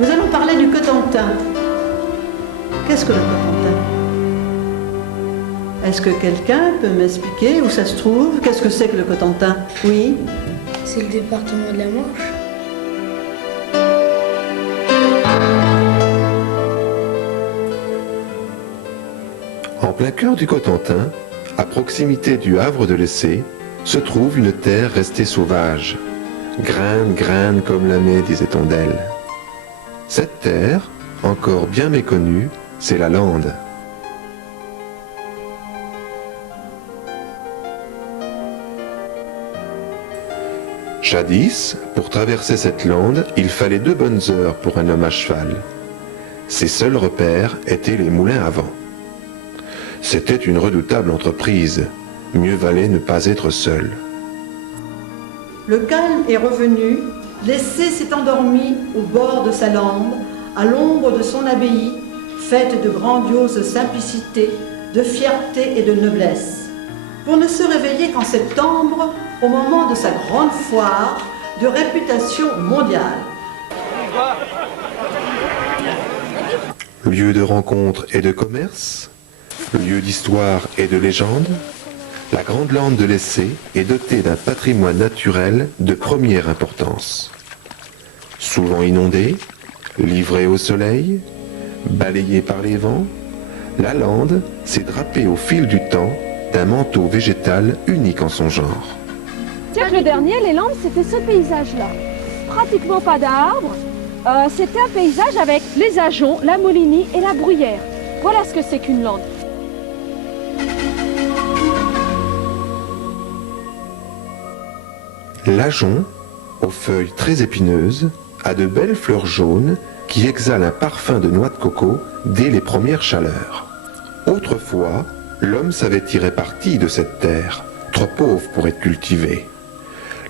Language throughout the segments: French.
Nous allons parler du Cotentin. Qu'est-ce que le Cotentin? Est-ce que quelqu'un peut m'expliquer où ça se trouve? Qu'est-ce que c'est que le Cotentin? Oui? C'est le département de la Manche. En plein cœur du Cotentin, à proximité du havre de l'Essai, se trouve une terre restée sauvage. Graine, graine comme l'année, disait-on d'elle. Cette terre, encore bien méconnue, c'est la Lande. Jadis, pour traverser cette lande, il fallait 2 bonnes heures pour un homme à cheval. Ses seuls repères étaient les moulins à vent. C'était une redoutable entreprise. Mieux valait ne pas être seul. Le calme est revenu, l'Essai s'est endormi au bord de sa lande, à l'ombre de son abbaye, faite de grandiose simplicité, de fierté et de noblesse, pour ne se réveiller qu'en septembre, au moment de sa grande foire de réputation mondiale. Lieu de rencontre et de commerce, lieu d'histoire et de légende, la Grande Lande de l'Essai est dotée d'un patrimoine naturel de première importance. Souvent inondée, livrée au soleil, balayée par les vents, la lande s'est drapée au fil du temps d'un manteau végétal unique en son genre. Le siècle dernier, les Landes, c'était ce paysage-là. Pratiquement pas d'arbres. C'était un paysage avec les ajoncs, la molinie et la bruyère. Voilà ce que c'est qu'une lande. L'ajon, aux feuilles très épineuses, a de belles fleurs jaunes qui exhalent un parfum de noix de coco dès les premières chaleurs. Autrefois, l'homme savait tirer parti de cette terre, trop pauvre pour être cultivée.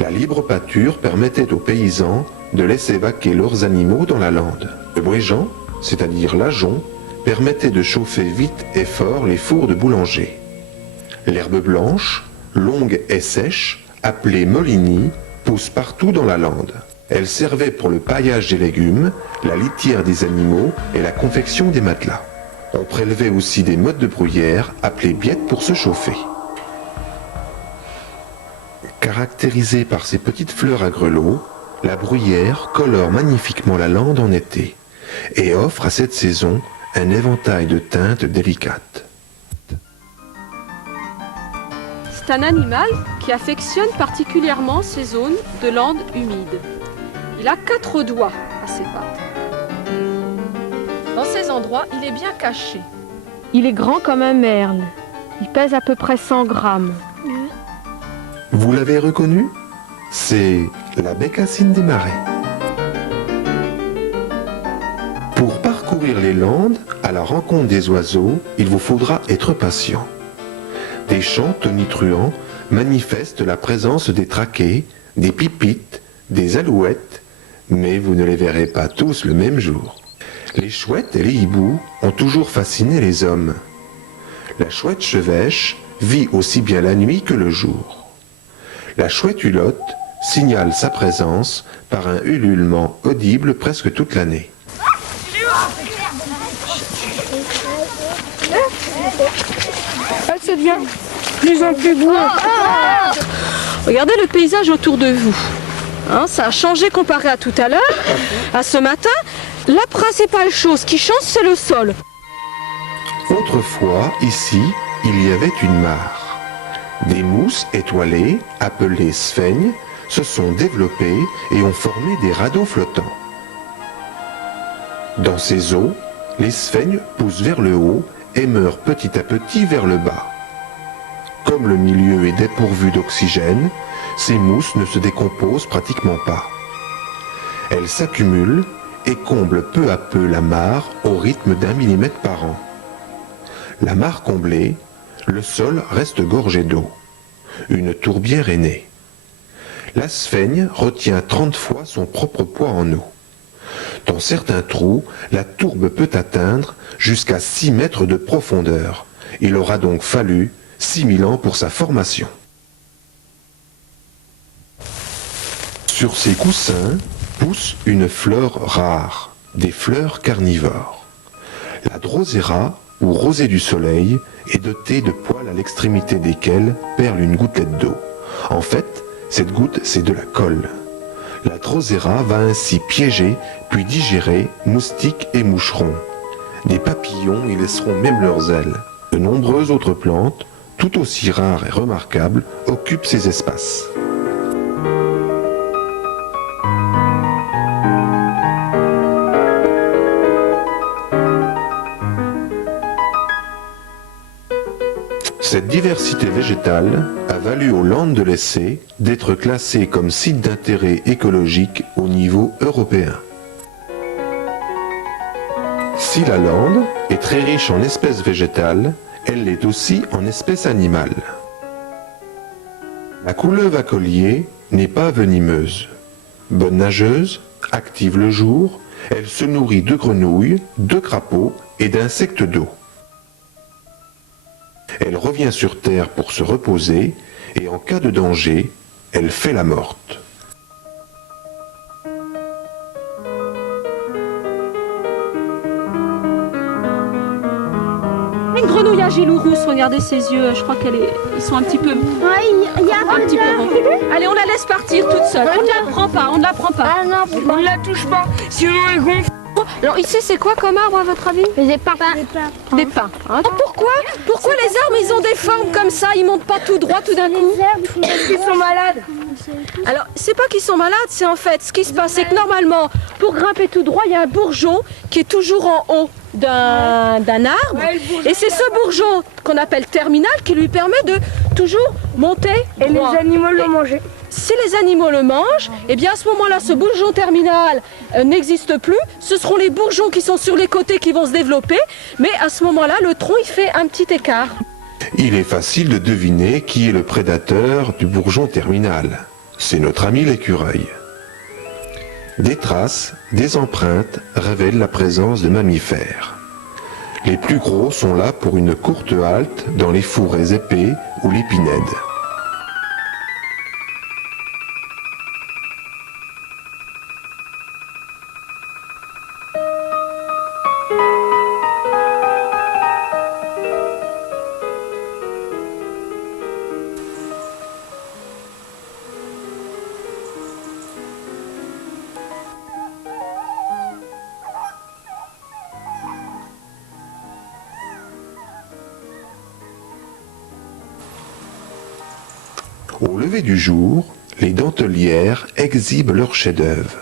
La libre pâture permettait aux paysans de laisser vaquer leurs animaux dans la lande. Le brégeant, c'est-à-dire l'ajon, permettait de chauffer vite et fort les fours de boulanger. L'herbe blanche, longue et sèche, appelée molinie, pousse partout dans la lande. Elle servait pour le paillage des légumes, la litière des animaux et la confection des matelas. On prélevait aussi des mottes de bruyère appelées biettes pour se chauffer. Caractérisée par ses petites fleurs à grelots, la bruyère colore magnifiquement la lande en été et offre à cette saison un éventail de teintes délicates. C'est un animal qui affectionne particulièrement ces zones de landes humides. Il a 4 doigts à ses pattes. Dans ces endroits, il est bien caché. Il est grand comme un merle. Il pèse à peu près 100 grammes. Vous l'avez reconnu? C'est la bécassine des marais. Pour parcourir les landes, à la rencontre des oiseaux, il vous faudra être patient. Des chants tonitruants manifestent la présence des traquets, des pipites, des alouettes, mais vous ne les verrez pas tous le même jour. Les chouettes et les hiboux ont toujours fasciné les hommes. La chouette chevêche vit aussi bien la nuit que le jour. La chouette hulotte signale sa présence par un ululement audible presque toute l'année. Ça devient de plus en plus beau. Regardez le paysage autour de vous. Hein, ça a changé comparé à tout à l'heure. À ce matin, la principale chose qui change, c'est le sol. Autrefois, ici, il y avait une mare. Des mousses étoilées, appelées sphènes, se sont développées et ont formé des radeaux flottants. Dans ces eaux, les sphènes poussent vers le haut et meurent petit à petit vers le bas. Comme le milieu est dépourvu d'oxygène, ces mousses ne se décomposent pratiquement pas. Elles s'accumulent et comblent peu à peu la mare au rythme d'1 millimètre par an. La mare comblée, le sol reste gorgé d'eau. Une tourbière est née. La sphène retient 30 fois son propre poids en eau. Dans certains trous, la tourbe peut atteindre jusqu'à 6 mètres de profondeur. Il aura donc fallu 6000 ans pour sa formation. Sur ces coussins pousse une fleur rare. des fleurs carnivores. La drosera, ou rosée du soleil, est dotée de poils à l'extrémité desquels perle une gouttelette d'eau. En fait, cette goutte, c'est de la colle. La drosera va ainsi piéger, puis digérer moustiques et moucherons. Des papillons y laisseront même leurs ailes. De nombreuses autres plantes, tout aussi rares et remarquables, occupent ces espaces. Cette diversité végétale a valu aux Landes de l'Essé d'être classée comme site d'intérêt écologique au niveau européen. Si la Lande est très riche en espèces végétales, elle l'est aussi en espèces animales. La couleuvre à collier n'est pas venimeuse. Bonne nageuse, active le jour, elle se nourrit de grenouilles, de crapauds et d'insectes d'eau. Elle revient sur terre pour se reposer et en cas de danger, elle fait la morte. Une grenouille à gilou rousse, regardez ses yeux, je crois ils sont un petit peu... Il y a un petit peu ronds. Allez, on la laisse partir toute seule. On ne la prend pas, on ne la prend pas. Ah non, On ne la touche pas, sinon elle gonfle. Alors ici, c'est quoi comme arbre à votre avis? des pins. Des pins. Hein. Pourquoi les arbres, ils ont des formes comme ça? Ils montent pas tout droit tout d'un coup? Parce qu'ils sont malades. Alors, c'est pas qu'ils sont malades, c'est en fait, ce qui se passe, c'est que normalement, pour grimper tout droit, il y a un bourgeon qui est toujours en haut d'un arbre. Ouais, le bourgeon, Et c'est ce bourgeon qu'on appelle terminal qui lui permet de toujours monter Et droit. les animaux l'ont mangé. Si les animaux le mangent, eh bien à ce moment-là, ce bourgeon terminal n'existe plus. Ce seront les bourgeons qui sont sur les côtés qui vont se développer. Mais à ce moment-là, le tronc, il fait un petit écart. Il est facile de deviner qui est le prédateur du bourgeon terminal. C'est notre ami l'écureuil. Des traces, des empreintes révèlent la présence de mammifères. Les plus gros sont là pour une courte halte dans les fourrés épais ou l'épinède. Au lever du jour, les dentelières exhibent leurs chefs-d'œuvre,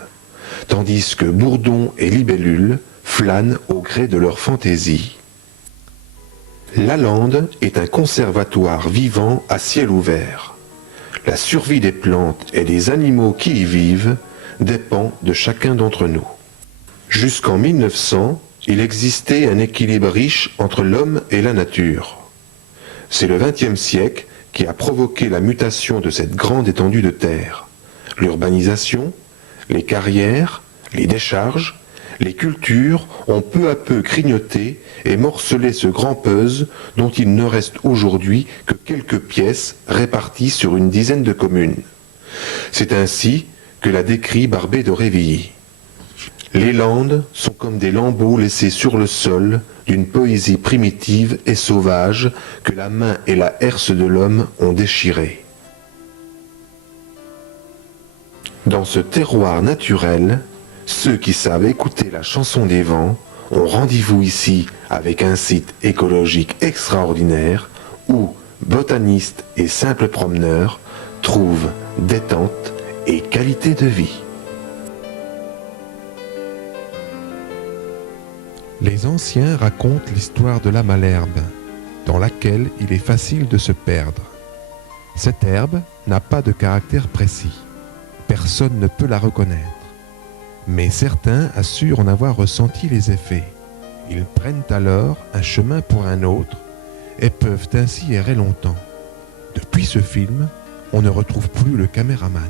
tandis que bourdons et libellules flânent au gré de leur fantaisie. La Lande est un conservatoire vivant à ciel ouvert. La survie des plantes et des animaux qui y vivent dépend de chacun d'entre nous. Jusqu'en 1900, il existait un équilibre riche entre l'homme et la nature. C'est le XXe siècle qui a provoqué la mutation de cette grande étendue de terre. L'urbanisation, les carrières, les décharges, les cultures ont peu à peu grignoté et morcelé ce grand puzzle dont il ne reste aujourd'hui que quelques pièces réparties sur une dizaine de communes. C'est ainsi que l'a décrit Barbé d'Aurevilly. Les Landes sont comme des lambeaux laissés sur le sol d'une poésie primitive et sauvage que la main et la herse de l'homme ont déchirée. Dans ce terroir naturel, ceux qui savent écouter la chanson des vents ont rendez-vous ici avec un site écologique extraordinaire où botanistes et simples promeneurs trouvent détente et qualité de vie. Les anciens racontent l'histoire de la Malherbe, dans laquelle il est facile de se perdre. Cette herbe n'a pas de caractère précis. Personne ne peut la reconnaître. Mais certains assurent en avoir ressenti les effets. Ils prennent alors un chemin pour un autre et peuvent ainsi errer longtemps. Depuis ce film, on ne retrouve plus le caméraman.